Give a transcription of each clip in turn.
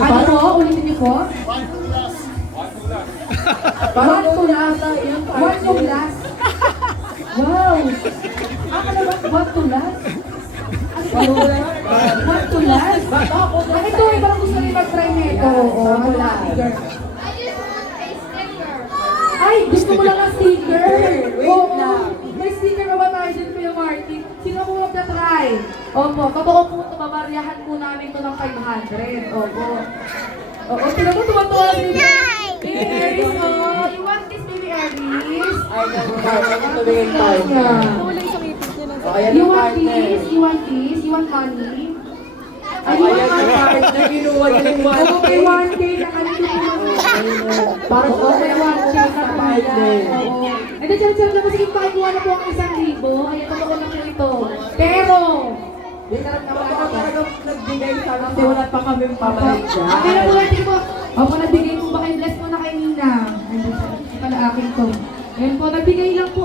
Ano po? Ulitin niyo po? Parang One to last. One to last. Wow! Ano ba? One to last? One to last? Ay, ito eh, parang gusto rin mag-try nito. Oo, wala. Ay, gusto mo lang ng sticker? Oo. May sticker pa ba tayo dun, Kuya Martin? Sino mo magta-try? Opo, totoo po ito, mamaryahan po namin ito ng 500. Opo. Oo, sila po tumatawa si Baby Aries. Oh, you want this, Baby Aries? Ay, nagtuloy tayo. Kulay sa ngipin niya na. Ayan You ang want partner. this? You want this? You want money? Ay, you Ayan want ang money? partner. Kinuha niya yung Oo, may 1K. 1K na kanito po. Parang Oo, may 1K na sa kanila. partner. Oo. Ito, chan-chan lang kasi pakikuha na po ang 1,000. Ayan, totoo na po ito. Pero, Hindi ka talagang nagbigay sa amin kasi wala pa kami pabalik dyan. okay na po, tingin po. Opo, nagbigay po ba kayo? Bless mo na kay Nina. Ayun, pala akin to. Ayun po, nagbigay lang po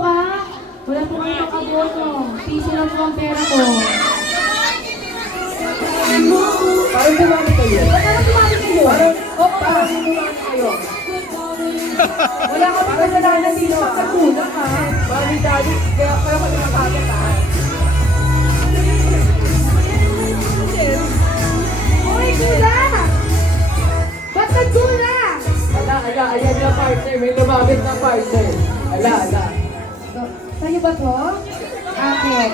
Wala po kayo makaboto. Piso lang po ang pera ko. Parang dumami kayo. Parang tumawag kayo. Parang dumami kayo. Wala kami kasalanan dito sa kagulang ha. Mami, daddy, kaya ko nakakagad ha. Uy, gula! Ba't nagula? Ayan na partner. May lumamit na partner. Ala. Sa'yo ba to? Akin.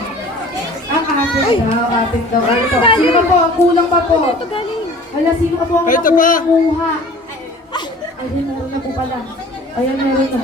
Ang akin daw, akin daw. Ito. Sino pa po? Kulang pa po. Ito galing. Ala, sino ka po ang Ito pa. nakuha? Ayun, meron na po pala. Ayan, meron na.